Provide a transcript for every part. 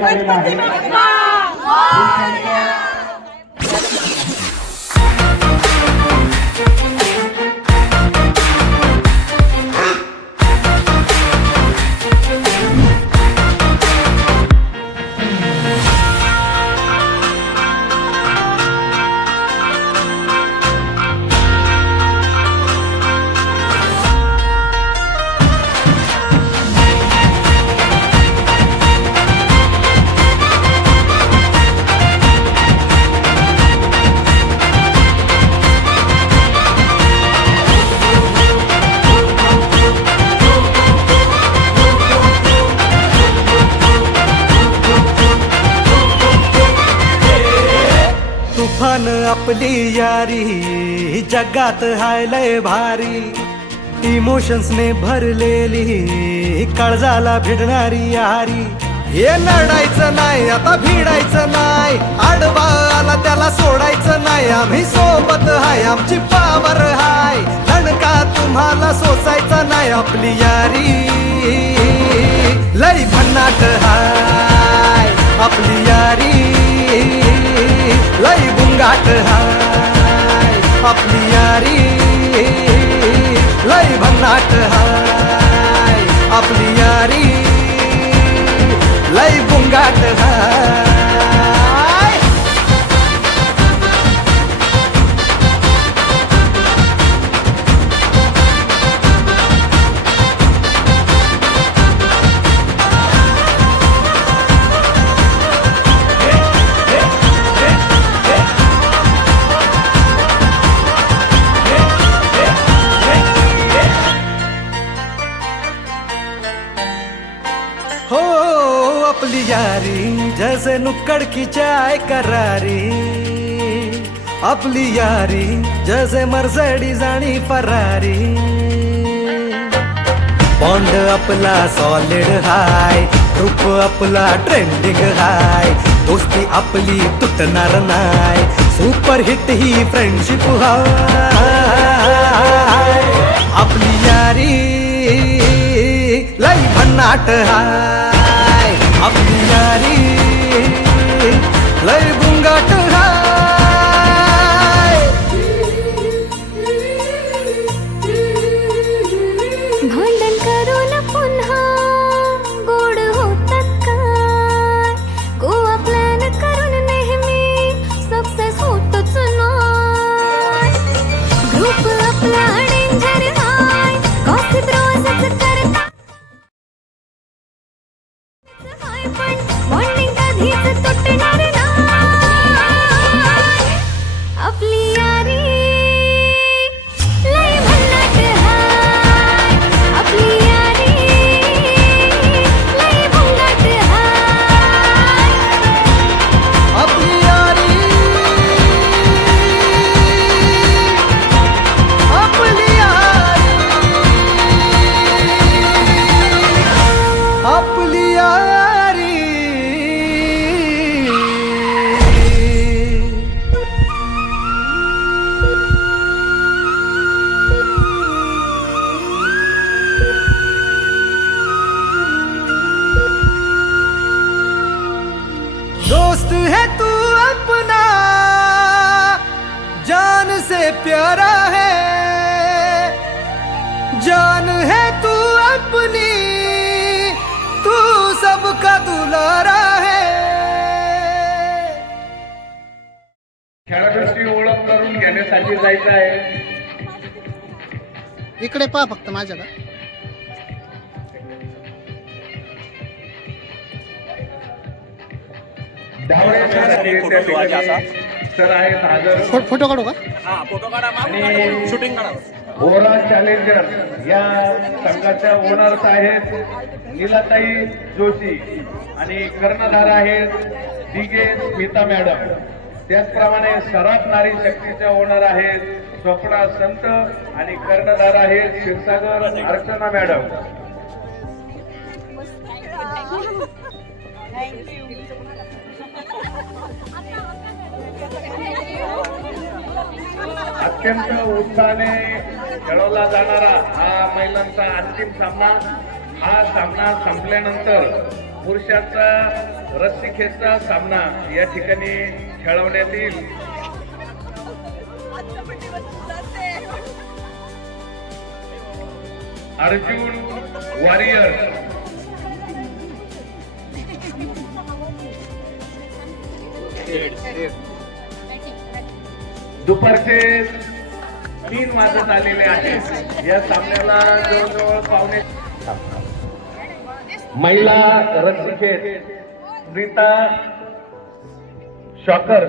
झालेला आहे. तुफान आपली यारी जगात हाय लय भारी, इमोशन्स ने भरलेली काळजाला भिडणारी यारी. हे लढायचं नाही आता भिडायचं नाही, आडवा आला त्याला सोडायचं नाही. आम्ही सोबत हाय आमची पावर हाय, दणका तुम्हाला सोसायचा नाही. आपली यारी लय भन्नाट हाय, आपली यारी लय बुंगाट हाय. आपली यारी लय भन्नाट हाय, आपली यारी लय बुंगाट हाय. हो अपनी यारी जैसे नुक्कड़ की चाय करारी, अपनी यारी जैसे मर्सिडीज आणि फरारी. बॉन्ड आपला सॉलिड हाय, ग्रुप आपला ट्रेंडिंग हाय. दोस्ती आपली तुटणार नाय, सुपर हिट ही फ्रेंडशिप हाय. आपली यारी लय भन्नाट हाय, आपली यारी लय बुंगाट हाय. भांडण करून पुन्हा गोड होतात काय, गोवा प्लॅन करून नेहमी सक्सेस होतच नाही. ग्रुप आपला डेंजर हाय, गॉसिप रोजच करता पण बॉन्डिंग कधीच तुटणार नाही. आपली यारी लय भन्नाट हाय, आपली यारी लय बुंगाट हाय. आपली यारी आपली यारी आपली यारी. दोस्त है तू अपना, जान से प्यारा है, जान है तू अपनी, तू सबका दुलारा है. खेळाडूची ओळख करून घेण्यासाठी जायचं आहे. इकडे पहा फक्त माझ्याकडे. सर आहेत हजर. फोटो काढू का? आणि ओव्हरऑल चॅलेंजर या संघाच्या ओनर्स आहेत नीलाताई जोशी आणि कर्णधार आहेत दिगे स्मिता मॅडम. त्याचप्रमाणे सराफ नारी शक्तीच्या ओनर आहेत स्वप्ना संत आणि कर्णधार आहेत क्षीरसागर अर्चना मॅडम. अत्यंत उत्साहाने खेळवला जाणारा हा महिलांचा अंतिम सामना. हा सामना संपल्यानंतर पुरुषांचा रस्सीखेचचा सामना या ठिकाणी खेळवण्यात येईल. अर्जुन वॉरियर दुपारचे 3 वाजत आलेले आहेत. या सामन्याला जवळजवळ पावणे महिला रस्सीखेच रीता शॉकर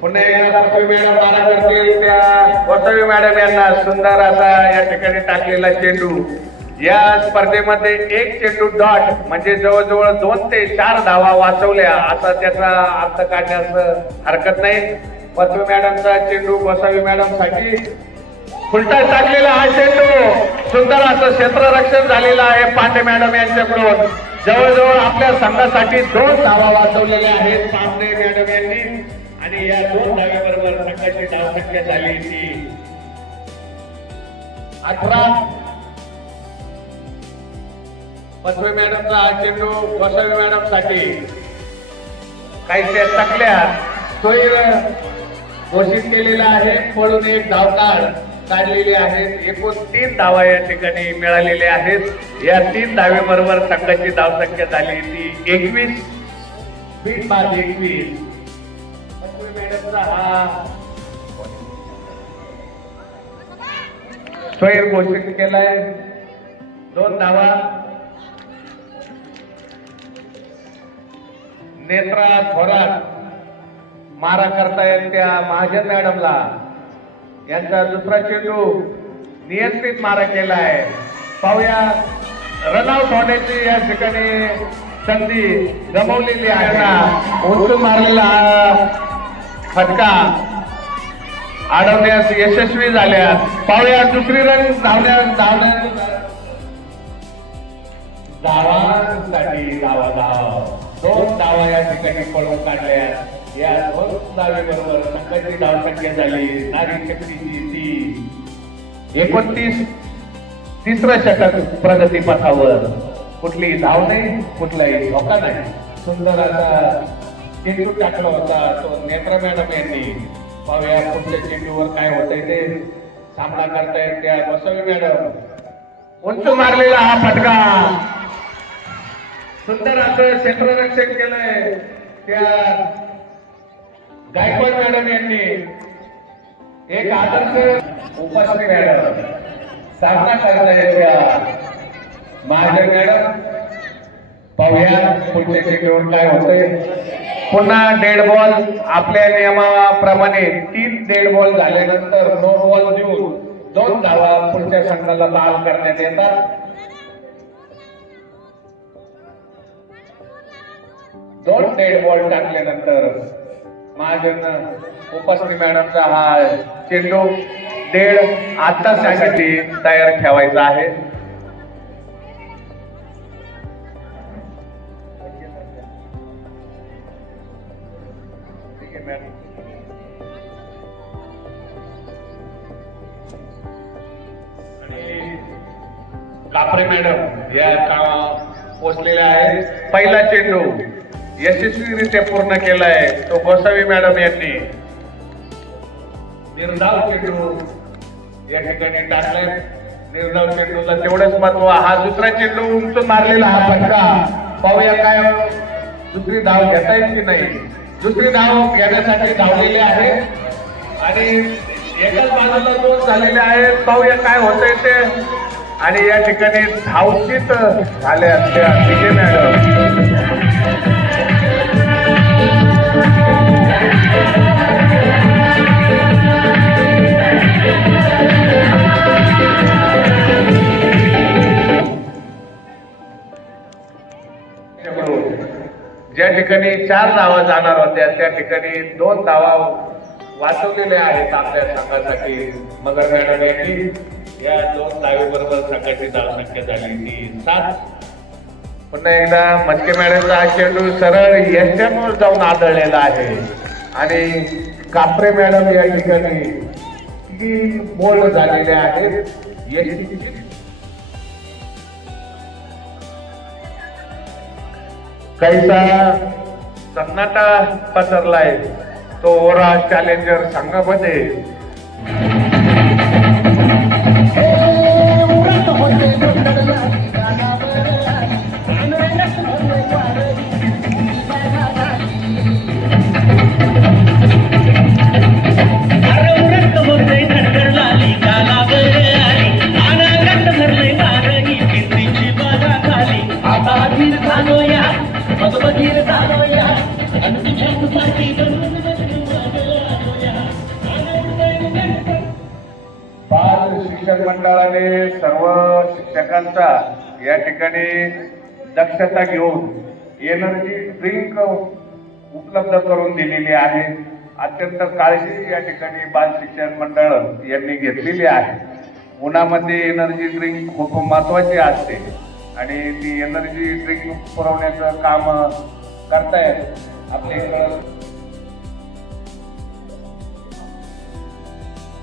पुन्हा एकदा मॅडम मारा करतील. त्या गोसावी मॅडम यांना सुंदर असा या ठिकाणी टाकलेला चेंडू. या स्पर्धेमध्ये एक चेंडू डॉट म्हणजे जवळजवळ 2 ते 4 धावा वाचवल्या असा त्याचा अर्थ काढण्यास हरकत नाही. पद्म मॅडमचा चेंडू गोसावी मॅडम साठी फुलटा टाकलेला हा चेंडू सुंदर असं क्षेत्ररक्षण झालेलं आहे पांडे मॅडम यांच्याकडून. जवळजवळ आपल्या संघासाठी 2 धावा वाचवलेल्या आहेत पांडे मॅडम यांनी आणि या 2 धाव्याबरोबर संघाची धावसंख्या झाली ती 18. पद्मे मॅडमचा हा चेंडू गोसावी मॅडम साठी काहीशा टाकल्यात सोयीर घोषित केलेला आहे. पळून 1 धाव काढलेली आहेत. एकूण 3 धावा या ठिकाणी मिळालेल्या आहेत. या 3 धावेबरोबर संघाची धावसंख्या झाली ती 21. 20-21. मॅडमचा हा सोयीर घोषित केलाय 2 धावा. नेत्रा थोरात मारा करतायत त्या महाजन मॅडमला. यांचा दुसरा चेंडू नियंत्रित मारा केलाय. पाहूया रनआउट होण्याची या ठिकाणी संधी गमावलेली आहे. उंचून मारलेला हा फटका अडवण्यास यशस्वी झाल्यात. पाहूया दुसरी रन धावांसाठी धावा 2 धावा या ठिकाणी पळून काढल्या. या 2 धावेबरोबर संघाची धावसंख्या झाली नारी शक्तीची ती 29. तिसरं षटक प्रगतीपथावर. कुठली धाव नाही, कुठलाही धोका नाही. सुंदर असा चेंडू टाकला होता तो नेत्रा मॅडम यांनी. पाहूया पुढच्या चेंडूवर काय होतंय ते सामना करतायत त्या गोसावी मॅडम. उंच मारलेला हा फटका सुंदर असं क्षेत्ररक्षण केलंय त्या गायकवाड मॅडम यांनी. एक आदर्श उपस्थित मॅडम सामना करतायत त्या महाजन मॅडम. पाहूया पुढच्या चेंडूवर काय होतंय. पुन्हा डेड बॉल. आपल्या नियमाप्रमाणे 3 डेड बॉल झाल्यानंतर नो बॉल देऊन 2 धावा पुढच्या संघाला बाद करण्यात येतात. 2 डेड बॉल टाकल्यानंतर महाजन उपस्थित मॅडमचा हा चेंडू डेड आता साठी तयार ठेवायचा आहे. कापरे मॅडम या पोचलेल्या आहेत. पहिला चेंडू यशस्वीरित्या पूर्ण केलाय तो गोसावी मॅडम यांनी. निर्धाव चेंडू या ठिकाणी टाकलाय. निर्धाव चेंडूला तेवढंच महत्व. हा दुसरा चेंडू उंचून मारलेला हा फटका. पाहूया काय दुसरी धाव घेता येईल की नाही. दुसरी धाव घेण्यासाठी धावलेले आहे आणि एकाच बाजूला 2 झालेले आहेत. पाहूया काय होतंय ते. आणि या ठिकाणी धावचित झाल्या त्या विजय मॅडम. ज्या ठिकाणी 4 धावा जाणार होत्या त्या ठिकाणी 2 धावा वाचवलेल्या आहेत आपल्या संघासाठी. मगर मॅडम यांनी या 2 धावेबरोबर संघाची धावसंख्या झाली ती 7. पुन्हा एकदा मस्के मॅडमचा हा चेंडू सरळ यशांवर जाऊन आदळलेला आहे आणि कापरे मॅडम या ठिकाणी 3 बोल्ड झालेले आहेत. कैसा सन्नाटा पसरलाय तो ओरा चॅलेंजर संघामध्ये. बाल शिक्षण मंडळाने सर्व शिक्षकांचा या ठिकाणी दक्षता घेऊन एनर्जी ड्रिंक उपलब्ध करून दिलेली आहे. अत्यंत काळजी या ठिकाणी बाल शिक्षण मंडळ यांनी घेतलेली आहे. उन्हामध्ये एनर्जी ड्रिंक खूप महत्वाची असते आणि ती एनर्जी ड्रिंक पुरवण्याचं काम करतायत आपल्या इकडं.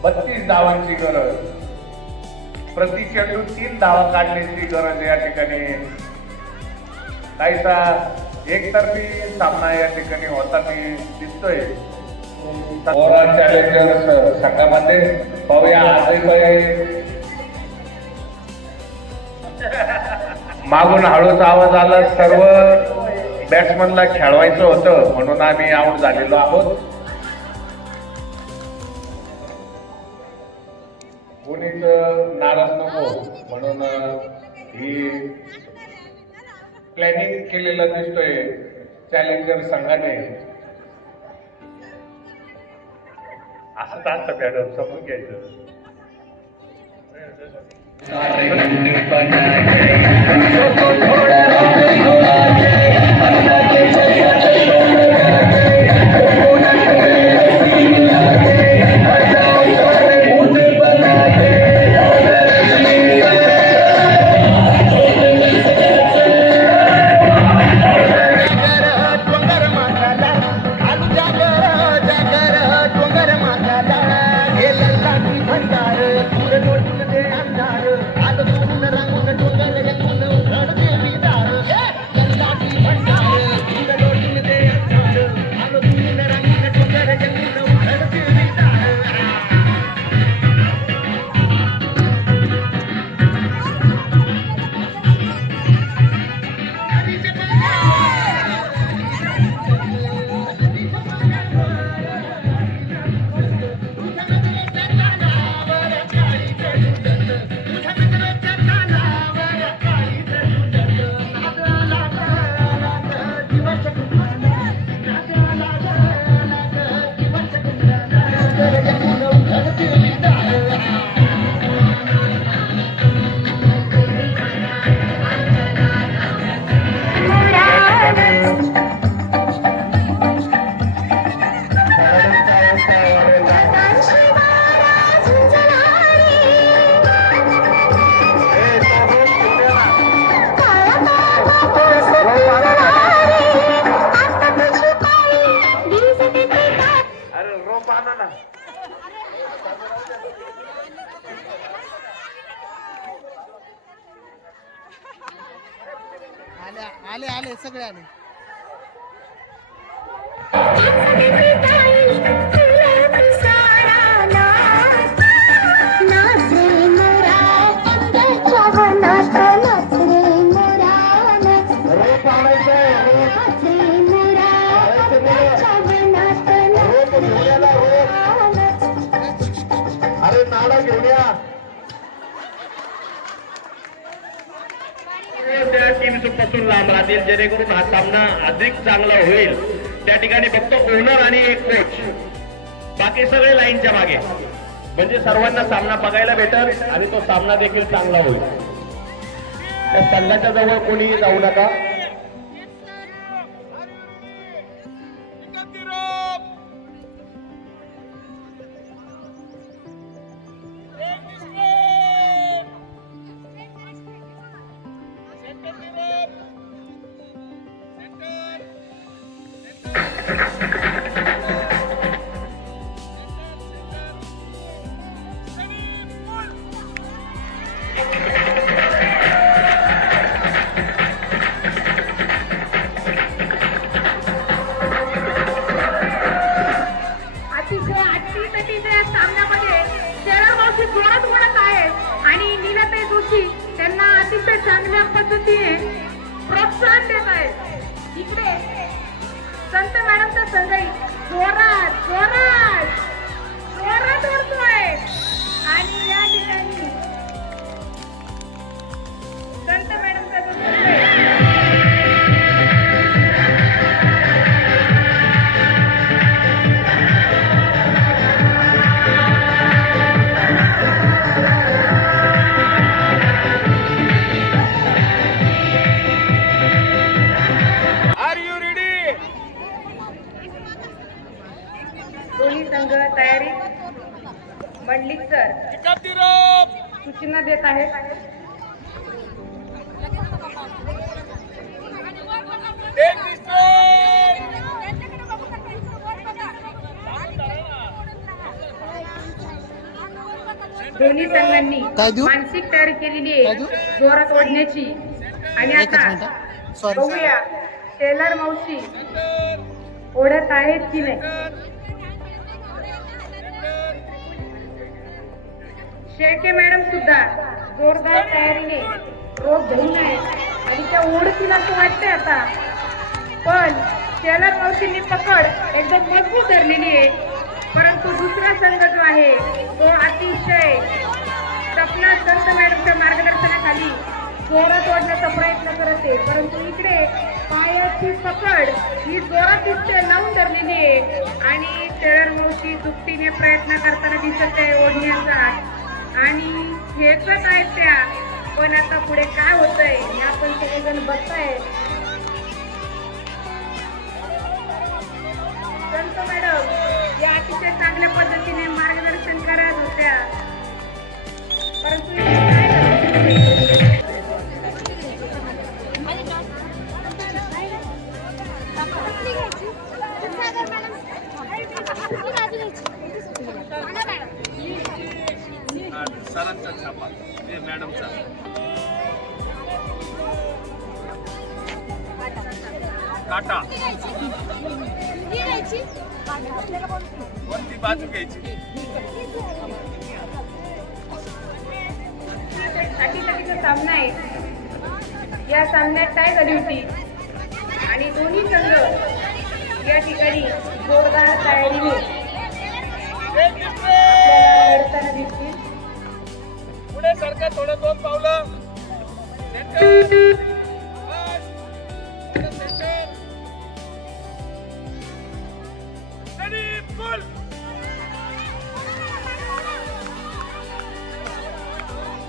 32 धावांची गरज, प्रति चेंडू 3 धावा काढण्याची गरज या ठिकाणी. काहीसा एकतर्फी सामना या ठिकाणी होताना दिसतोय. ओव्हरऑल चॅलेंजर्स संघामध्ये पाहूया आजही मागून हळूच आवाज आला. सर्व बॅट्समनला खेळवायचं होतं म्हणून आम्ही आऊट झालेलो आहोत. कोणीच नाराज नको म्हणून ही प्लॅनिंग केलेलं दिसतोय चॅलेंजर संघाने. असंच असतं मॅडम, समजून घ्यायचं. आले आले सगळे आले. अरे नाडा घेऊन या. त्या टीम्स पासून लांब राहतील जेणेकरून हा सामना अधिक चांगला होईल. त्या ठिकाणी फक्त ओनर आणि एक कोच, बाकी सगळे लाईनच्या मागे, म्हणजे सर्वांना सामना बघायला भेटेल आणि तो सामना देखील चांगला होईल. त्या संघाच्या जवळ कोणी जाऊ नका. चांगल्या पद्धतीने प्रोत्साहन देत आहेत. इकडे संत मॅडमचा संघही जोरात जोरात जोरात ओढतोय आणि या ठिकाणी संत मॅडमचा जो संघ आहे दोन्ही संघ तयारी मंडलिक सर सूचना देत आहेत. दोन्ही संघांनी काय देऊ? मानसिक तयारी केलेली काय आहे देऊ? जोरात ओढण्याची. आणि एकच आता मिनिट सॉरी बघूया टेलर मावशी ओढत आहेत की नाही. शेळके मॅडम सुद्धा जोरदार तयारीने रोग घेऊन आहेत आणि त्या ओढतील असं वाटतंय आता. पण टेलर मावशींनी पकड एकदम मजबूत धरलेली आहे. परंतु दुसरा संघ जो आहे तो अतिशय सपना संत मॅडमच्या मार्गदर्शनाखाली जोरात ओढण्याचा प्रयत्न करत आहे. परंतु इकडे पायाची पकड ही जोरात इतके लावून धरलेली आहे आणि टेलर मावशी दुपटीने प्रयत्न करताना दिसत आहे ओढण्याचा आणि खेचत आहेत त्या. पण आता पुढे काय होतंय हे आपण सगळेजण बघताय. संत मॅडम या अतिशय चांगल्या पद्धतीने मार्गदर्शन करत होत्या. परंतु इथे काय झालं? सरांचा छापा मॅडमचा काटा कोणती बाजू घ्यायची. अटीतटीचा सामना आहे. या सामन्यात काय झाली होती आणि दोन्ही संघ या ठिकाणी जोरदार तयारीने आपल्याला लढताना दिसतील. पुढे सरका थोडं 2 पावलं.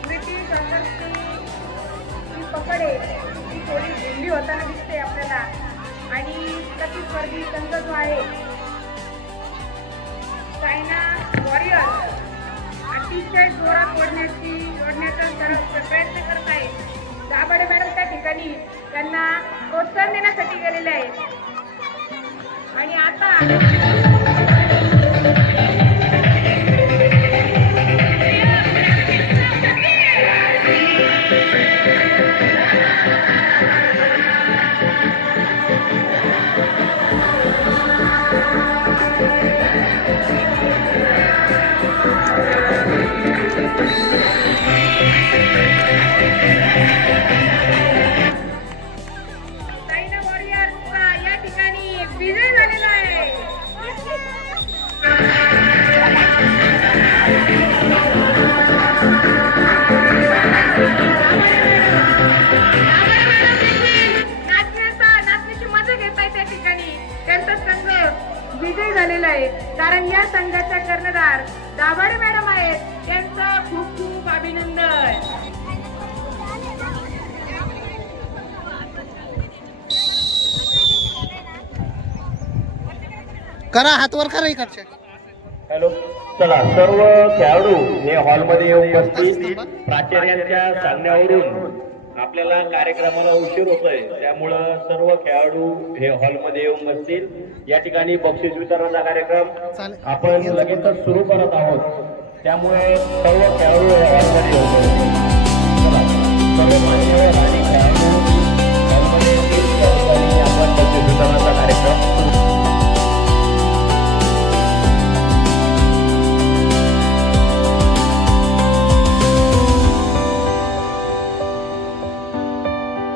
ब्रिटिश ऑफर्सची जी पकड आहे ती थोडी ढिल्ली होताना दिसते आपल्याला. आणि प्रतिस्पर्धी संघ जो आहे चायना वॉरियर अतिशय जोरात ओढण्याचा प्रयत्न करत आहे. दाभाडे मॅडम त्या ठिकाणी त्यांना प्रोत्साहन देण्यासाठी गेलेले आहेत. आणि आता चायना वॉरियर्सचा या ठिकाणी विजय झालेला आहे. नाचण्याची मजा घेत आहे त्या ठिकाणी. त्यांचा संघ विजय झालेला आहे. कारण या संघाच्या कर्णधार दाभाडे मॅडम आहेत. त्यांचं खूप खूप अभिनंदन. करा हातवर करा इकडच्या. हॅलो चला सर्व खेळाडू हे हॉलमध्ये येऊन बसतील. प्राचार्यांच्या सांगण्यावरून आपल्याला कार्यक्रमाला उशीर होतोय त्यामुळं सर्व खेळाडू हे हॉलमध्ये येऊन बसतील. या ठिकाणी बक्षीस वितरणाचा कार्यक्रम आपण लगेचच सुरू करत आहोत. त्यामुळे सर्व खेळाडू हे हॉलमध्ये येऊन बसतील. चला सर्व मान्यवर आणि खेळाडू हॉलमध्ये येतील. त्या ठिकाणी आपण बक्षीस वितरणाचा कार्यक्रम सुरू